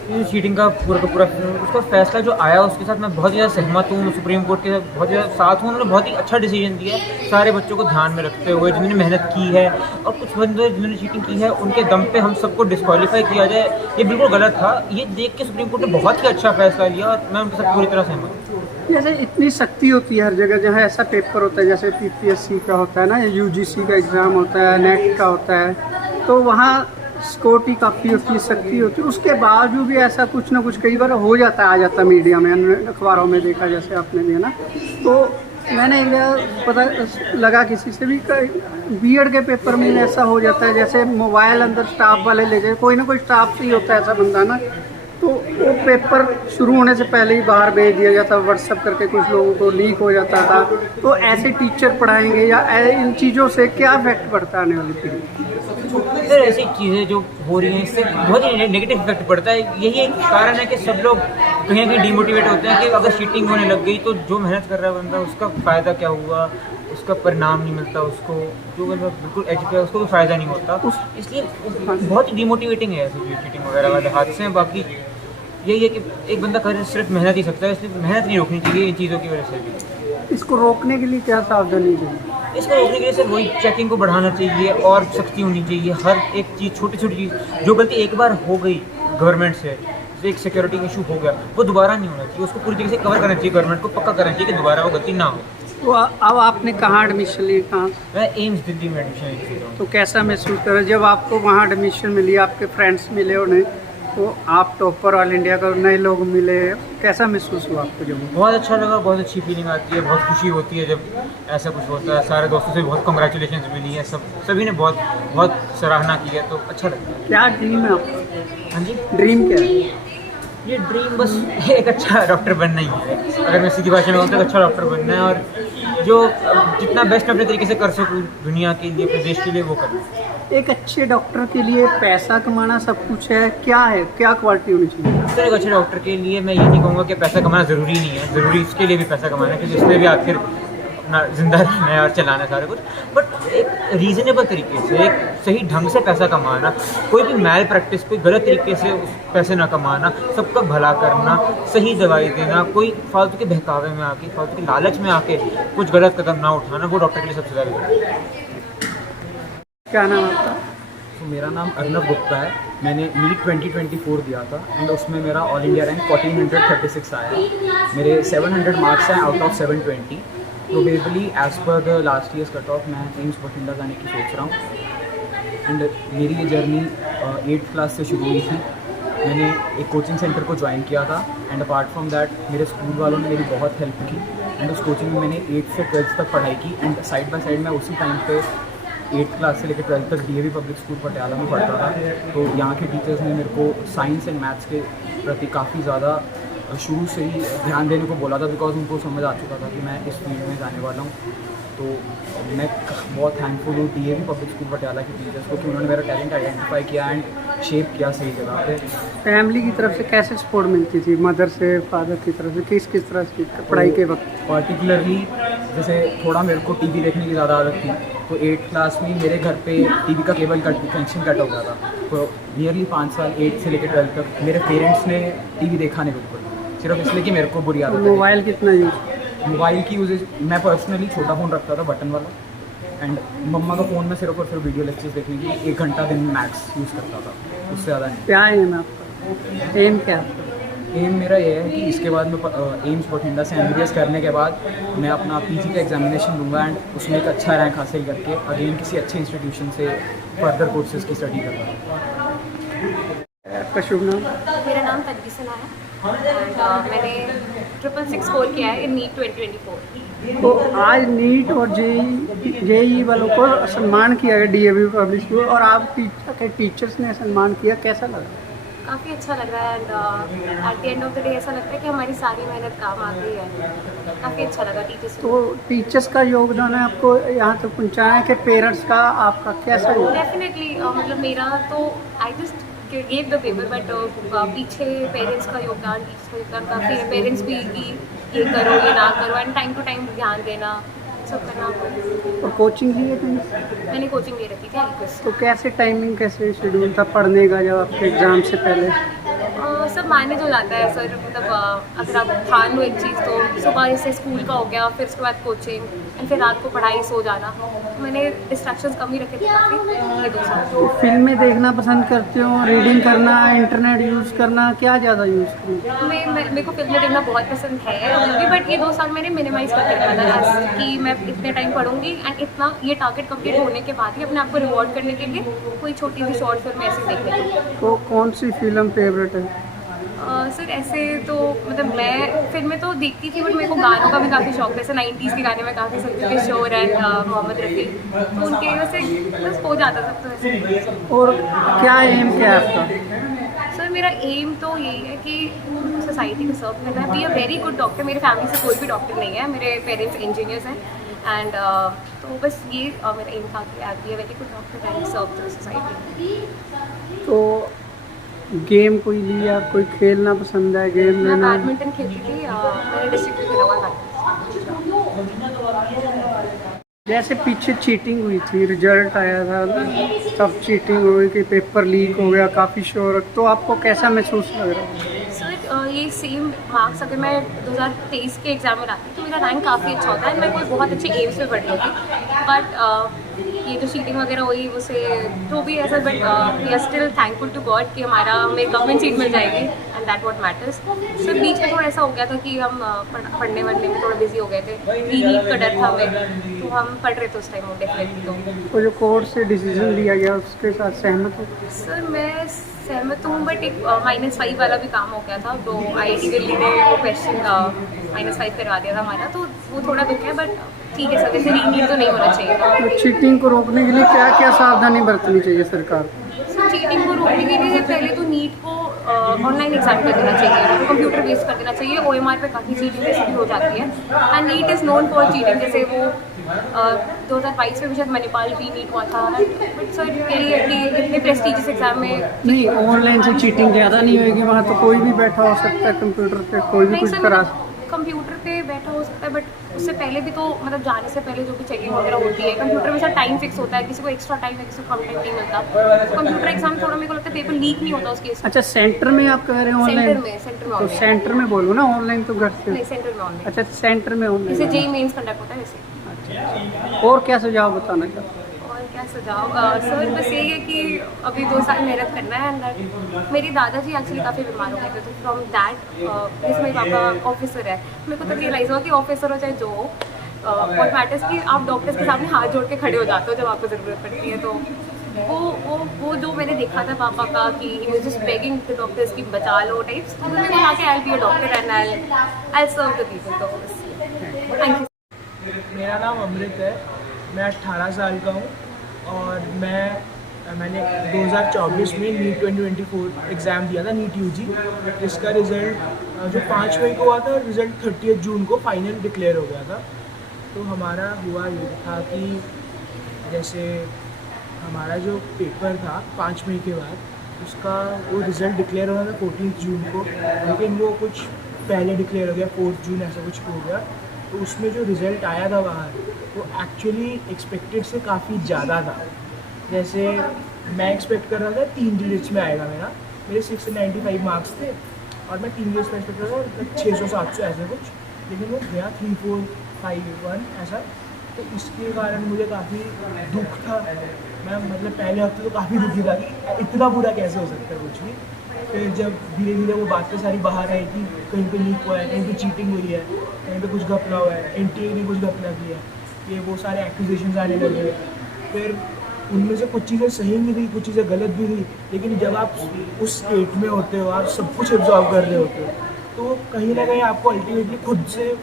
ये चीटिंग का पूरा उसका फैसला जो आया उसके साथ मैं बहुत ज़्यादा सहमत हूँ। सुप्रीम कोर्ट के साथ बहुत ज़्यादा साथ हूँ। उन्होंने बहुत ही अच्छा डिसीजन दिया है, सारे बच्चों को ध्यान में रखते हुए, जिन्होंने मेहनत की है और कुछ बंदे जिन्होंने चीटिंग की है उनके दम पे हम सबको डिस्क्वालीफाई किया जाए, ये बिल्कुल गलत था। ये देख के सुप्रीम कोर्ट ने बहुत ही अच्छा फैसला लिया और मैं उनके साथ पूरी तरह सहमत हूँ। जैसे इतनी सख्ती होती है हर जगह, जहाँ ऐसा पेपर होता है जैसे PPSC का होता है ना, या UGC का एग्ज़ाम होता है, नेट का होता है, तो वहाँ सिक्योरिटी काफ़ी होती है, सख्ती होती है, उसके बावजूद भी ऐसा कुछ ना कुछ कई बार हो जाता है, आ जाता है मीडिया में, अखबारों में देखा जैसे आपने दिया ना। तो मैंने एक बार पता लगा किसी से भी, बीएड के पेपर में ऐसा हो जाता है, जैसे मोबाइल अंदर स्टाफ वाले ले जाए, कोई ना कोई स्टाफ से ही होता है ऐसा बंदा ना, तो वो पेपर शुरू होने से पहले ही बाहर भेज दिया जाता, व्हाट्सअप करके कुछ लोगों को लीक हो जाता था। तो ऐसे टीचर पढ़ाएंगे या इन चीज़ों से क्या इफेक्ट पड़ता है आने वाली पीढ़ी? सर ऐसी चीज़ें जो हो रही हैं इससे बहुत ही नेगेटिव इफेक्ट पड़ता है। यही एक कारण है कि सब लोग कहीं ना कहीं डिमोटिवेट होते हैं कि अगर चीटिंग होने लग गई तो जो मेहनत कर रहा है बंदा उसका फ़ायदा क्या हुआ, उसका परिणाम नहीं मिलता उसको, जो बंदा बिल्कुल एजुकेट है उसको कोई फ़ायदा नहीं होता। इसलिए बहुत ही डिमोटिवेटिंग है ऐसे चीटिंग वगैरह वाले हादसे हैं। बाकी यही है कि एक बंदा कर सिर्फ मेहनत ही सकता है, इसलिए मेहनत नहीं रोकनी चाहिए इन चीज़ों की वजह से भी। इसको रोकने के लिए क्या सावधानी चाहिए? इसको रोकने के लिए सर वही चेकिंग को बढ़ाना चाहिए और सख्ती होनी चाहिए। हर एक चीज़, छोटी छोटी चीज़, जो गलती एक बार हो गई गवर्नमेंट से, एक सिक्योरिटी इशू हो गया, वो दोबारा नहीं होना चाहिए, उसको पूरी तरीके से कवर करना चाहिए, गवर्नमेंट को पक्का करना चाहिए कि दोबारा वो गलती ना हो। तो अब आपने कहाँ एडमिशन ली, कहाँ? मैं एम्स दिल्ली में एडमिशन ली थी। तो कैसा महसूस कर रहे जब आपको वहाँ एडमिशन मिली, आपके फ्रेंड्स मिले उन्हें, तो आप टॉपर ऑल इंडिया का, नए लोग मिले, कैसा महसूस हुआ आपको? जब बहुत अच्छा लगा, बहुत अच्छी फीलिंग आती है, बहुत खुशी होती है जब ऐसा कुछ होता है। सारे दोस्तों से बहुत कंग्रेचुलेशन मिली है, सभी ने बहुत बहुत सराहना की है, तो अच्छा लगता है। क्या ड्रीम है आपका? हाँ जी, ड्रीम क्या है? ये ड्रीम बस एक अच्छा डॉक्टर बनना ही है। अगर मैं सीधी भाषा में कहूँ तो अच्छा डॉक्टर बनना है और जो जितना बेस्ट अपने तरीके से कर सकूँ दुनिया के लिए, अपने देश के लिए, वो करना है। एक अच्छे डॉक्टर के लिए पैसा कमाना सब कुछ है, क्या है, क्या क्वालिटी होनी चाहिए? सर एक अच्छे डॉक्टर के लिए मैं ये नहीं कहूँगा कि पैसा कमाना ज़रूरी नहीं है, ज़रूरी इसके लिए भी पैसा कमाना है क्योंकि इसमें भी आखिर अपना जिंदा रहना है और चलाना है सारा कुछ, बट एक रीज़नेबल तरीके से, एक सही ढंग से पैसा कमाना, कोई भी मैल प्रैक्टिस, कोई गलत तरीके से पैसे ना कमाना, सबका भला करना, सही दवाई देना, कोई फालतू के बहकावे में आके, फालतू के लालच में आके कुछ गलत कदम ना उठाना, वो डॉक्टर के लिए सबसे ज़्यादा जरूरी है। क्या नाम आपका? तो मेरा नाम अर्नब गुप्ता है। मैंने नीट 2024 दिया था एंड उसमें मेरा ऑल इंडिया रैंक 1436 आया। मेरे 700 मार्क्स हैं आउट ऑफ 720। तो basically as per the last years cut off मैं एम्स बठिंडा जाने की सोच रहा हूँ। एंड मेरी ये जर्नी 8th क्लास से शुरू हुई थी। मैंने एक कोचिंग सेंटर को ज्वाइन किया था एंड अपार्ट फ्रॉम दैट मेरे स्कूल वालों ने मेरी बहुत हेल्प की एंड उस कोचिंग में मैंने 8th से 12th तक पढ़ाई की एंड साइड बाय साइड मैं उसी टाइम पे 8th क्लास से लेकर 12th तक DAV पब्लिक स्कूल पटियाला में पढ़ता था। तो यहाँ के टीचर्स ने मेरे को साइंस एंड मैथ्स के प्रति काफ़ी ज़्यादा शुरू से ही ध्यान देने को बोला था बिकॉज उनको समझ आ चुका था कि मैं इस फील्ड में जाने वाला हूँ। तो मैं बहुत थैंकफुल हूँ DAV पब्लिक स्कूल पटियाला के टीचर्स को कि उन्होंने मेरा टैलेंट आइडेंटिफाई किया एंड शेप किया सही जगह पे। फैमिली की तरफ से कैसे सपोर्ट मिलती थी, मदर से, फादर की तरफ से, किस तरह से पढ़ाई के वक्त? पर्टिकुलरली जैसे थोड़ा मेरे को टीवी देखने की ज़्यादा आदत थी, तो 8th क्लास में मेरे घर पे टीवी का केबल कनेक्शन कट हो गया था। तो नियरली 5 साल 8th से लेकर 12th तक मेरे पेरेंट्स ने टीवी देखा नहीं बिल्कुल, सिर्फ इसलिए कि मेरे को बुरी आदत है। मोबाइल कितना यूज? मोबाइल की यूजेज मैं पर्सनली छोटा फ़ोन रखता था बटन वाला एंड मम्मा का फ़ोन में सिर्फ और सिर्फ वीडियो लेक्चर्स देखने के लिए 1 घंटा दिन में मैक्स यूज़ करता था, उससे ज़्यादा नहीं। क्या एम है आपका? एम क्या है? एम मेरा ये है कि इसके बाद मैं एम्स बठिंडा से MBBS करने के बाद मैं अपना PG का एग्जामिनेशन दूंगा एंड उसमें एक अच्छा रैंक हासिल करके अगेन किसी अच्छे इंस्टीट्यूशन से फर्दर कोर्सेज की स्टडी करूँगा। आपका शुभ नाम? मेरा नाम तन्वी सना है एंड मैंने 666 स्कोर किया है इन नीट 2024। तो आज नीट और जेई वालों को सम्मान किया है DAV पब्लिक स्कूल और आप टीचर्स ने सम्मान किया, कैसा लगा? काफ़ी अच्छा लग रहा है and eight the end of the day ऐसा लगता है कि हमारी सारी मेहनत काम आ गई है। काफ़ी अच्छा लगा टीचर्स को। तो टीचर्स का योगदान है आपको यहाँ तक पहुँचाया है कि पेरेंट्स का आपका कैसा योगदान? डेफिनेटली मतलब मेरा तो I just gave the paper but पीछे पेरेंट्स का योगदान, टीचर्स का योगदान काफ़ी है। पेरेंट्स भी कि ये करो ये ना करो एंड टाइम टू टाइम ध्यान देना, सब करना आता है। और कोचिंग ली है कहीं? मैंने कोचिंग ले रखी थी एल्क्विस। तो कैसे टाइमिंग, कैसे शेड्यूल था पढ़ने का जब आपके एग्ज़ाम से पहले? सब मैनेज हो जाता है सर, मतलब अगर आप ठान लो एक चीज़ तो सुबह जैसे स्कूल का हो गया, फिर उसके बाद कोचिंग, एंड फिर रात को पढ़ाई, सो जाना। तो मैंने डिस्ट्रैक्शंस कम ही रखे थे काफ़ी ये 2 साल। तो फिल्में देखना पसंद करते हो, रीडिंग करना, इंटरनेट यूज़ करना, क्या ज़्यादा यूज़ करते? मेरे को फिल्में देखना बहुत पसंद है अभी, बट ये 2 साल मैंने मिनिमाइज करके रखा था कि मैं इतने टाइम पढ़ूंगी एंड इतना ये टारगेट कंप्लीट होने के बाद ही अपने आप को रिवॉर्ड करने के लिए कोई छोटी सी शॉर्ट फिल्म ऐसे देखने की। तो कौन सी फिल्म फेवरेट है? सर ऐसे तो मतलब मैं फिल्में तो देखती थी, बट मेरे को गानों का भी काफ़ी शौक है। जैसे 90s के गाने में काफ़ी सुनती थी, किशोर एंड मोहम्मद रफ़ी, तो उनके वजह से बस हो जाता सब। तो ऐसे और क्या एम क्या है आपका? सर मेरा एम तो यही है कि सोसाइटी को सर्व करना है, B a very good doctor. मेरे फैमिली से कोई भी डॉक्टर नहीं है, मेरे पेरेंट्स इंजीनियर्स हैं एंड तो बस ये मेरा एम था कि I be a very good doctor and serve the society. तो गेम कोई लिया, कोई खेलना पसंद है, गेम मैं लेना? बैडमिंटन खेलती थी, मैंने डिस्ट्रिक्ट में खेला हुआ है। जैसे पीछे चीटिंग हुई थी, रिजल्ट आया था, तब चीटिंग हुई कि पेपर लीक हो गया, काफ़ी शोर, तो आपको कैसा महसूस लग रहा है? सर ये सेम मार्क्स अगर मैं 2023 के एग्ज़ाम में लाती तो मेरा रैंक काफ़ी अच्छा होता है, मैं कोई बहुत अच्छे एम्स में पढ़ होती, बट ये जो चीटिंग वगैरह हुई उसे जो भी ऐसा, but we are still thankful to God कि हमें गवर्नमेंट सीट मिल जाएगी and that what matters. Sir बीच में थोड़ा ऐसा हो गया था कि हम पढ़ने वढ़ने में थोड़ा बिजी हो गए थे, रीनीट का डर था हमें, तो हम पढ़ रहे थे उस टाइम डेफिनेटली। तो जो कोर्ट से डिसीजन लिया गया उसके साथ सहमत हो? सर मैं सहमत हूँ, बट एक -5 वाला भी काम हो गया था, तो IIT दिल्ली ने वो क्वेश्चन -5 करवा दिया था हमारा, तो वो थोड़ा दुख है, बट ठीक है सर, वैसे रीनीट तो नहीं होना चाहिए था। तो चीटिंग को रोकने के लिए क्या क्या सावधानी बरतनी चाहिए सरकार को? सर चीटिंग को रोकने के लिए पहले तो नीट को ऑनलाइन एग्जाम कर देना चाहिए, तो कंप्यूटर बेस कर देना चाहिए। OMR पे काफ़ी चीटिंग जैसे भी हो जाती है and NEET is known for cheating, जैसे वो 2022 में भी शायद मणिपाल भी नीट हुआ था, बट सर कह रही है कि इतने प्रेस्टीजियस एग्जाम में नहीं, ऑनलाइन से चीटिंग ज़्यादा नहीं होगी, वहाँ तो कोई भी बैठा हो सकता है कंप्यूटर पे, कोई भी नहीं कुछ सर, करा। कंप्यूटर पे बैठा हो सकता है, बट उससे पहले भी तो मतलब जाने से पहले जो भी चेकिंग वगैरह होती है, कंप्यूटर में सर टाइम फिक्स होता है, किसी को एक्स्ट्रा टाइम है, किसी को कम टाइम नहीं मिलता, तो कंप्यूटर एग्जाम थोड़ा मेरे को लगता है पेपर लीक नहीं होता उस केस में। अच्छा, सेंटर में आप कह रहे हो ऑनलाइन? सेंटर में तो ऑनलाइन सेंटर में बोलो ना, ऑनलाइन तो घर से। नहीं, सेंटर में ऑनलाइन, अच्छा, सेंटर में ऑनलाइन। जैसे JEE मेंस कंडक्ट होता है वैसे। और क्या सुझाव बताना चाहते? और क्या सुझाव सर, बस यही है कि अभी 2 साल मेहनत करना है एंड मेरे दादाजी एक्चुअली काफ़ी बीमार हो गए थे, तो फ्रॉम दैट जैसे मेरे पापा ऑफिसर है, मेरे को तो रियलाइज़ हुआ कि ऑफिसर हो चाहे जो हो, व्हाट मैटर्स कि आप डॉक्टर्स के सामने हाथ जोड़ के खड़े हो जाते हो जब आपको ज़रूरत पड़ती है। तो वो जो मैंने देखा था पापा का कि he was just begging the doctors की बचा लो टाइप्स, तो मैंने कहा कि I will be a doctor and I serve the people. तो थैंक यू। मेरा नाम अमृत है, मैं 18 साल का हूँ और मैंने 2024 में नीट 2024 एग्ज़ाम दिया था, नीट UG, जिसका रिज़ल्ट जो 5 मई को हुआ था, रिज़ल्ट 30 जून को फाइनल डिक्लेयर हो गया था। तो हमारा हुआ ये था कि जैसे हमारा जो पेपर था 5 मई के बाद, उसका वो रिज़ल्ट डिक्लेयर होना था 14 जून को, लेकिन वो कुछ पहले डिक्लेयर हो गया, 4 जून ऐसा कुछ हो गया। तो उसमें जो रिज़ल्ट आया था बाहर, वो एक्चुअली एक्सपेक्टेड से काफ़ी ज़्यादा था। जैसे मैं एक्सपेक्ट कर रहा था 3 डिजिट्स में आएगा मेरे 695 मार्क्स थे, और मैं 3 डिजिट्स में एक्सपेक्ट कर रहा था मतलब 600-700 ऐसा कुछ, लेकिन वो गया 3451 ऐसा। तो इसके कारण मुझे काफ़ी दुख था। मैं मतलब पहले हफ्ते तो काफ़ी दुखी था कि इतना बुरा कैसे हो सकता है कुछ भी। फिर जब धीरे धीरे वो बातें सारी बाहर आई कि कहीं पे लीक हुआ है, कहीं पे चीटिंग हुई है, कहीं पे कुछ घपला हुआ है, NTA ने कुछ घपला किया है, ये वो सारे एक्यूजेशंस आने लगे। फिर उनमें से कुछ चीज़ें सही भी थी, कुछ चीज़ें गलत भी थी, लेकिन जब आप उस स्टेट में होते हो, आप सब कुछ एब्जॉर्व कर रहे होते हो, तो कहीं ना कहीं आपको अल्टीमेटली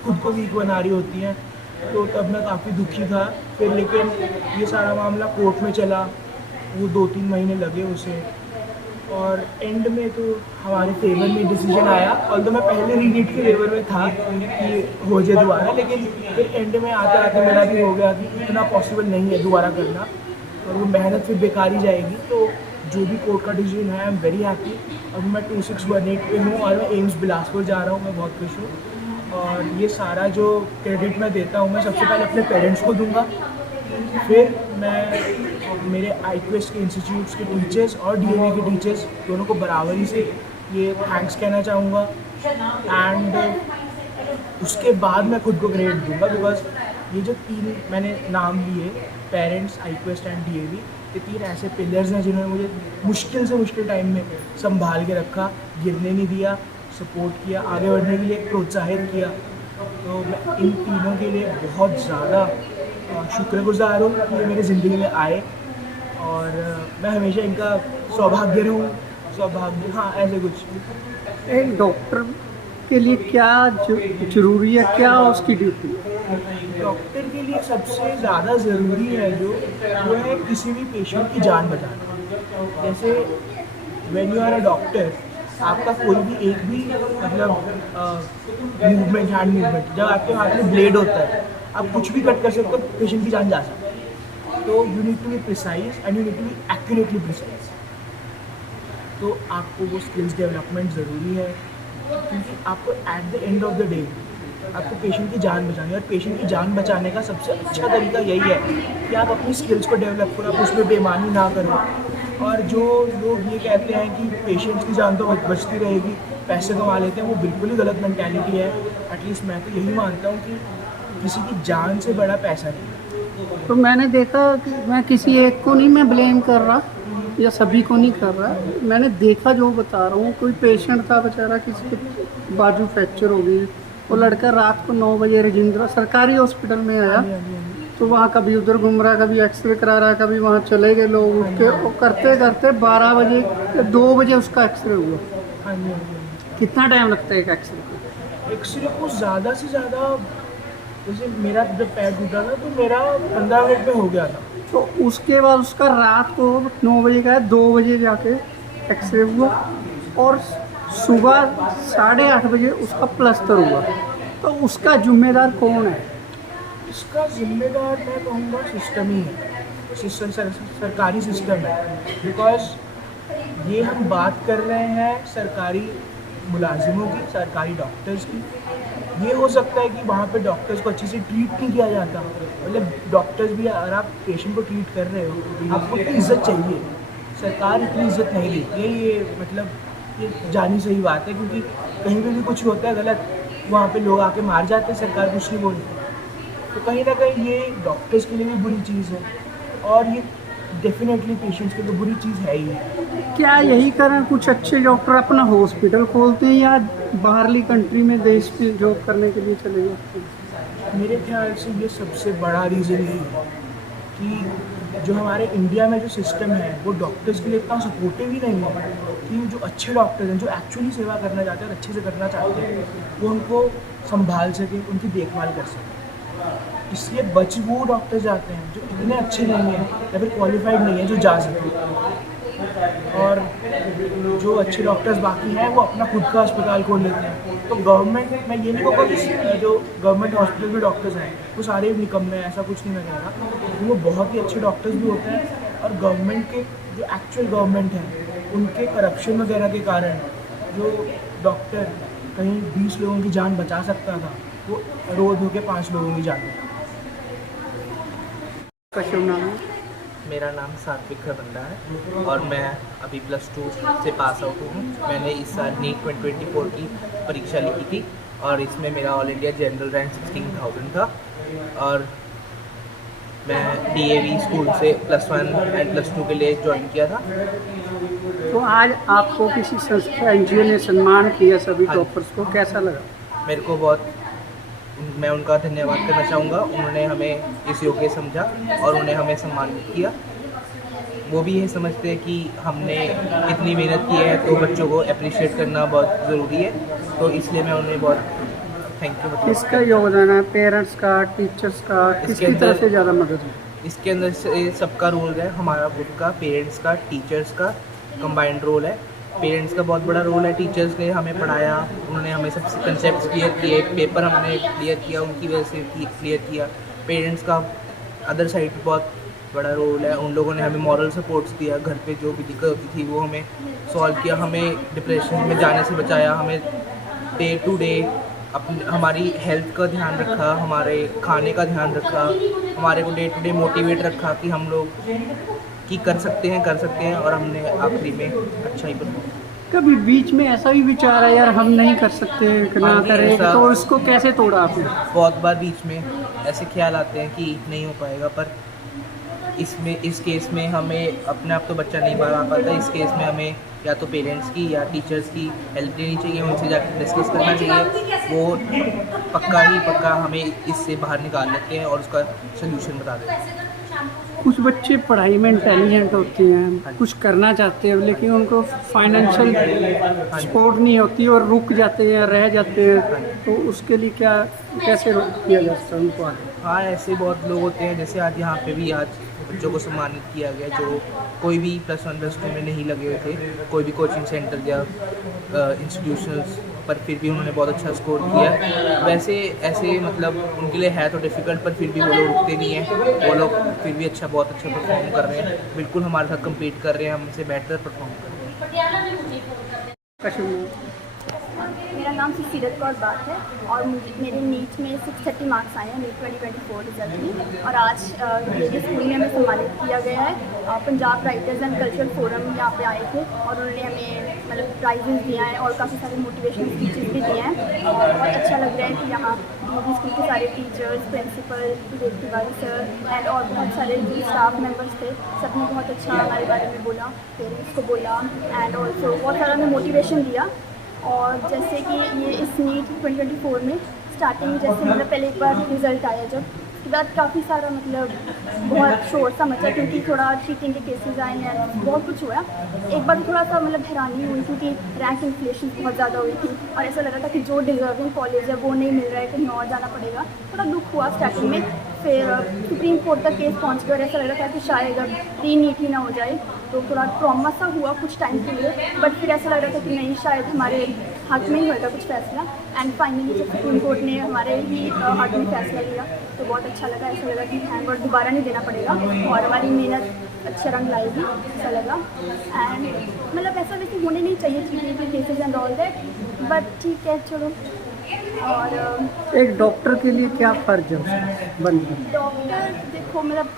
खुद को वीक बना रही होती हैं। तो तब मैं काफ़ी दुखी था। फिर लेकिन ये सारा मामला कोर्ट में चला, वो 2-3 महीने लगे उसे, और एंड में तो हमारे फेवर में डिसीजन आया। और तो मैं पहले रीनीट के फेवर में था कि हो जाए दोबारा, लेकिन फिर एंड में आते आते मेरा भी हो गया कि इतना पॉसिबल नहीं है दोबारा करना, और वो मेहनत फिर बेकार ही जाएगी। तो जो भी कोर्ट का डिसीजन है, आई एम वेरी हैप्पी। अब मैं 2618 पे हूँ और मैं एम्स बिलासपुर जा रहा हूँ, मैं बहुत खुश हूँ। और ये सारा जो क्रेडिट मैं देता हूँ मैं सबसे पहले अपने पेरेंट्स को दूंगा, फिर मैं मेरे आईक्वेस्ट के इंस्टीट्यूट्स के टीचर्स और डीएवी के टीचर्स दोनों को बराबरी से ये थैंक्स कहना चाहूँगा। एंड उसके बाद मैं खुद को क्रेडिट दूंगा, बिकॉज ये जो 3 मैंने नाम लिए, पेरेंट्स, आईक्वेस्ट एंड डीएवी, ये 3 ऐसे पिलर्स हैं जिन्होंने मुझे मुश्किल से मुश्किल टाइम में संभाल के रखा, गिरने नहीं दिया, सपोर्ट किया, आगे बढ़ने के लिए प्रोत्साहित किया। तो मैं इन तीनों के लिए बहुत ज़्यादा शुक्रगुजार हूँ कि ये मेरी ज़िंदगी में आए, और मैं हमेशा इनका सौभाग्य रहूँ, सौभाग्य, हाँ ऐसे कुछ। एक डॉक्टर के लिए क्या जरूरी है, क्या उसकी ड्यूटी? डॉक्टर के लिए सबसे ज़्यादा ज़रूरी है जो वो है किसी भी पेशेंट की जान बचाना। जैसे when you are a doctor, आपका कोई भी एक भी मतलब मूवमेंट, हैंड मूवमेंट, जब आपके हाथ में ब्लेड होता है आप कुछ भी कट कर सकते हो, पेशेंट की जान जा सकती है। तो you need to be precise and you need to be accurately precise. तो आपको वो स्किल्स डेवलपमेंट ज़रूरी है, क्योंकि आपको at the end of the day आपको पेशेंट की जान बचानी है, और पेशेंट की जान बचाने का सबसे अच्छा तरीका यही है कि आप अपनी स्किल्स को डेवलप करो, आप उसमें बेईमानी ना करो। और जो लोग ये कहते हैं कि पेशेंट्स की जान तो बचती रहेगी, पैसे कमा लेते हैं, वो बिल्कुल ही गलत मेंटालिटी है। एटलीस्ट मैं तो यही मानता हूँ कि किसी की जान से बड़ा पैसा नहीं। तो मैंने देखा कि मैं किसी एक को नहीं मैं ब्लेम कर रहा या सभी को नहीं कर रहा, मैंने देखा जो बता रहा हूँ। कोई पेशेंट था बेचारा, किसी की बाजू फ्रैक्चर हो गई, वो लड़का रात को 9 बजे राजेंद्र सरकारी हॉस्पिटल में आया, तो वहाँ कभी उधर घूम रहा, कभी एक्सरे करा रहा, कभी वहाँ चले गए लोग उठ के, और करते करते 12 बजे या 2 बजे उसका एक्सरे हुआ। हाँ जी, हाँ जी। कितना टाइम लगता है एक एक्सरे को? एक्सरे को ज़्यादा से ज़्यादा, जैसे मेरा जब पैर टूटा था तो मेरा 15 मिनट में हो गया था। तो उसके बाद उसका रात को 9 बजे का 2 बजे जाके एक्सरे हुआ, और सुबह 8:30 बजे उसका प्लास्टर हुआ। तो उसका जिम्मेदार कौन है? इसका जिम्मेदार मैं कहूँगा सिस्टम ही है, सिस्टम सरकारी सिस्टम है। बिकॉज ये हम बात कर रहे हैं सरकारी मुलाजिमों की, सरकारी डॉक्टर्स की। ये हो सकता है कि वहाँ पे डॉक्टर्स को अच्छे से ट्रीट नहीं किया जाता, मतलब डॉक्टर्स भी, अगर आप पेशेंट को ट्रीट कर रहे हो आपको इतनी इज्जत चाहिए, सरकार इतनी इज्जत नहीं देती है। ये मतलब ये जानी सही बात है, क्योंकि कहीं पे भी कुछ होता है गलत, वहाँ पे लोग आके मार जाते हैं, सरकार कुछ नहीं बोलती। तो कहीं ना कहीं ये डॉक्टर्स के लिए भी बुरी चीज़ है, और ये डेफिनेटली पेशेंट्स के लिए बुरी चीज़ है ही। क्या यही कारण कुछ अच्छे डॉक्टर अपना हॉस्पिटल खोलते हैं, या बाहरली कंट्री में देश में जॉब करने के लिए चले जाते हैं? मेरे ख्याल से ये सबसे बड़ा रीज़न ये है कि जो हमारे इंडिया में जो सिस्टम है वो डॉक्टर्स के लिए इतना सपोर्टिव ही नहीं है कि जो अच्छे डॉक्टर्स हैं, जो एक्चुअली सेवा करना चाहते हैं, अच्छे से करना चाहते हैं, वो उनको संभाल सके, उनकी देखभाल कर सके। इसलिए वो डॉक्टर्स जाते हैं जो इतने अच्छे नहीं हैं या फिर क्वालिफाइड नहीं है जो जा सके, और जो अच्छे डॉक्टर्स बाकी हैं वो अपना खुद का अस्पताल खोल लेते हैं। तो गवर्नमेंट, मैं ये नहीं कहूँगा कि जो गवर्नमेंट हॉस्पिटल में डॉक्टर्स हैं वो सारे निकम्मे हैं, ऐसा कुछ नहीं मैं कह रहा। वो बहुत ही अच्छे डॉक्टर्स भी होते हैं, और गवर्नमेंट के जो एक्चुअल गवर्नमेंट हैं उनके करप्शन वगैरह के कारण जो डॉक्टर कहीं 20 लोगों की जान बचा सकता था, वो रोज होके 5 लोगों की जान बचा। का शुभ नाम है? मेरा नाम सात्विक खरबंदा है, और मैं अभी +2 से पास आउट हूँ। मैंने इस साल नीट 2024 की परीक्षा लिखी थी, और इसमें मेरा ऑल इंडिया जनरल रैंक 16,000 था, और मैं DAV स्कूल से +1 एंड +2 के लिए ज्वाइन किया था। तो आज आपको किसी संस्था NGO ने सम्मान किया सभी टॉपर्स को, कैसा लगा? मेरे को बहुत, मैं उनका धन्यवाद करना चाहूँगा। उन्होंने हमें इस योग्य समझा और उन्होंने हमें सम्मानित किया। वो भी ये समझते हैं कि हमने इतनी मेहनत की है तो बच्चों को अप्रिशिएट करना बहुत ज़रूरी है, तो इसलिए मैं उन्हें बहुत थैंक यू बताऊँ। किसका योगदान है? पेरेंट्स का, टीचर्स का, किसकी तरफ से ज़्यादा मदद है? इसके अंदर से सबका रोल है, हमारा खुद का, पेरेंट्स का, टीचर्स का कंबाइंड रोल है। पेरेंट्स का बहुत बड़ा रोल है, टीचर्स ने हमें पढ़ाया, उन्होंने हमें सब कंसेप्ट क्लियर किए, पेपर हमने क्लियर किया, उनकी वजह से क्लियर किया। पेरेंट्स का अदर साइड बहुत बड़ा रोल है, उन लोगों ने हमें मॉरल सपोर्ट्स दिया, घर पे जो भी दिक्कत होती थी वो हमें सॉल्व किया, हमें डिप्रेशन में जाने से बचाया, हमें डे टू डे अपनी हमारी हेल्थ का ध्यान रखा, हमारे खाने का ध्यान रखा, हमारे को डे टू डे मोटिवेट रखा कि हम लोग कि कर सकते हैं और हमने आखिरी में अच्छा ही परफॉर्म। कभी बीच में ऐसा भी विचार है यार हम नहीं कर सकते ना हाँ जी, करें, ऐसा- तो उसको कैसे तोड़ा आपने? बहुत बार बीच में ऐसे ख्याल आते हैं कि नहीं हो पाएगा, पर इस केस में हमें अपने आप तो बच्चा नहीं बना पाता, इस केस में हमें या तो पेरेंट्स की या टीचर्स की हेल्प लेनी चाहिए, उनसे जाकर डिस्कस करना चाहिए, वो पक्का हमें इससे बाहर निकाल लेते हैं और उसका सोल्यूशन बता देते हैं। कुछ बच्चे पढ़ाई में इंटेलिजेंट होते हैं, कुछ करना चाहते हैं, लेकिन उनको फाइनेंशियल सपोर्ट नहीं होती और रुक जाते हैं, रह जाते हैं, तो उसके लिए कैसे किया जा सकता है उनको आगे? हाँ, ऐसे बहुत लोग होते हैं, जैसे आज यहाँ पे भी आज बच्चों को सम्मानित किया गया जो कोई भी +1 +2 में नहीं लगे हुए थे, कोई भी कोचिंग सेंटर या इंस्टीट्यूशंस, पर फिर भी उन्होंने बहुत अच्छा स्कोर किया। वैसे ऐसे मतलब उनके लिए है तो डिफ़िकल्ट, पर फिर भी वो लोग रुकते नहीं हैं, वो लोग फिर भी बहुत अच्छा परफॉर्म कर रहे हैं, बिल्कुल हमारे साथ कम्पीट कर रहे हैं, हमसे बेहतर परफॉर्म कर रहे हैं। मेरा नाम सीरत कौर बात है और मेरे नीट में 630 मार्क्स आए हैं नीट 2024 रिजल्ट में, और आज मेरे स्कूल में हमें सम्मानित किया गया है। Punjab writers and cultural forum यहाँ पे आए थे और उन्होंने हमें मतलब प्राइजेस दिए हैं और काफ़ी सारे मोटिवेशनल स्पीचेस भी दिए हैं, और बहुत अच्छा लग रहा है कि यहाँ मेरे स्कूल के सारे teachers, principal, Vivek Tiwari sir and और बहुत सारे जो स्टाफ मेंबर्स थे, सबने बहुत अच्छा हमारे बारे में बोला, पेरेंट्स को बोला एंड ऑल्सो बहुत सारा हमें मोटिवेशन दिया। और जैसे कि ये इस नीट 2024 में स्टार्टिंग जैसे मतलब पहले एक बार रिज़ल्ट आया, जब उसके बाद काफ़ी सारा मतलब बहुत शोर सा मचा, क्योंकि थोड़ा चीटिंग के केसेस आए हैं, बहुत कुछ हुआ। एक बार थोड़ा सा मतलब हैरानी हुई क्योंकि रैंक इन्फ्लेशन बहुत ज़्यादा हुई थी और ऐसा लगा था कि जो डिज़र्विंग कॉलेज है वो नहीं मिल रहा है, कहीं और जाना पड़ेगा। थोड़ा दुख हुआ स्टार्टिंग में, फिर सुप्रीम कोर्ट तक केस पहुंच गया और ऐसा लग रहा था कि शायद अब री-नीट ही ना हो जाए, तो थोड़ा ट्रॉमा सा हुआ कुछ टाइम के लिए, बट फिर ऐसा लग रहा था कि नहीं, शायद हमारे हक में ही होगा कुछ फैसला। एंड फाइनली जब सुप्रीम कोर्ट ने हमारे ही हक में फैसला लिया तो बहुत अच्छा लगा, ऐसा लगा कि थैंक गॉड दोबारा नहीं देना पड़ेगा और हमारी मेहनत अच्छा रंग लाएगी, ऐसा लगा। एंड मतलब ऐसा वैसे होने नहीं चाहिए चीज़ें के cases and all that, but ठीक है चलो। और एक डॉक्टर के लिए क्या फ़र्ज है बनता? डॉक्टर देखो मतलब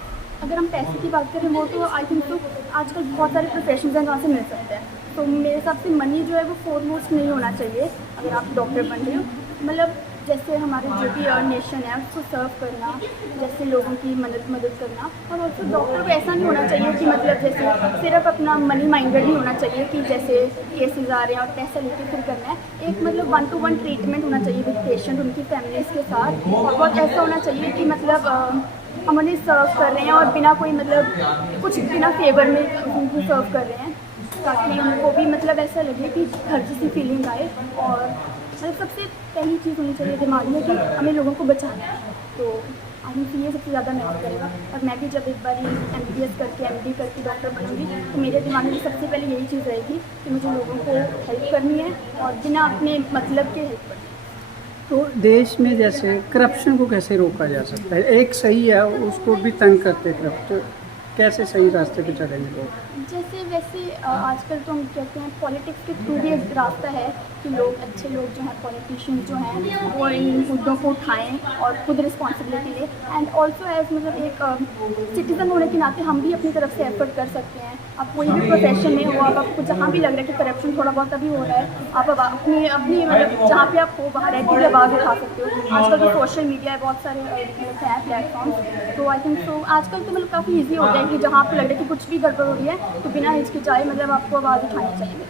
अगर हम पैसे की बात करें वो तो आई थिंक तो आजकल बहुत सारे प्रोफेशंस हैं जहाँ से मिल सकते हैं, तो मेरे हिसाब से मनी जो है वो फोरमोस्ट नहीं होना चाहिए अगर आप डॉक्टर बन रहे हो। मतलब जैसे हमारे जो भी नेशन है उसको सर्व करना, जैसे लोगों की मदद करना, और ऑल्सो डॉक्टर को ऐसा नहीं होना चाहिए कि मतलब जैसे सिर्फ अपना मनी माइंडेड नहीं होना चाहिए कि जैसे केसेस आ रहे हैं और पैसा लेके फिर करना है। एक मतलब 1-to-1 ट्रीटमेंट होना चाहिए विद पेशेंट, उनकी फैमिलीज़ के साथ, और बहुत ऐसा होना चाहिए कि मतलब हम उन्हें सर्व कर रहे हैं और बिना कोई मतलब कुछ बिना फेवर में उनको सर्व कर रहे हैं, ताकि उनको भी मतलब ऐसा लगे कि घर जैसी फीलिंग आए। और मतलब सबसे पहली चीज़ होनी चाहिए दिमाग में कि हमें लोगों को बचाना है, तो आई थिंक ये सबसे ज़्यादा मैटर करेगा। और मैं भी जब एक बार MBBS करके MD करके डॉक्टर बनूंगी तो मेरे दिमाग में सबसे पहले यही चीज़ रहेगी कि मुझे लोगों को हेल्प करनी है और बिना अपने मतलब के हेल्प करनी है। तो देश में जैसे करप्शन को कैसे रोका जा सकता है? एक सही है, उसको भी तंग करते करप्शन, कैसे सही रास्ते पे चलेंगे लोग? जैसे वैसे आजकल तो हम कहते हैं पॉलिटिक्स के थ्रू भी एक रास्ता है कि लोग अच्छे लोग जो हैं पॉलिटिशियंस जो हैं वो इन मुद्दों को उठाएं और खुद रिस्पॉन्सिबिलिटी लें। एंड ऑल्सो एज मतलब एक सिटीज़न होने के नाते हम भी अपनी तरफ से एफर्ट कर सकते हैं। आप कोई भी प्रोफेशन में हो, आप आपको जहाँ भी लग रहा है कि करप्शन थोड़ा बहुत अभी हो रहा है, आप अब अपनी मतलब जहाँ पे आप हो वहाँ रह के भी आवाज़ उठा सकते हो। आजकल तो सोशल मीडिया है, बहुत सारे हैं प्लेटफॉर्म्स, तो आई थिंक सो आजकल तो मतलब काफ़ी ईजी हो गया है कि जहाँ आपको लग रहा है कि कुछ भी गड़बड़ हो रही है तो बिना हिचकिचाए मतलब आपको आवाज़ उठानी चाहिए।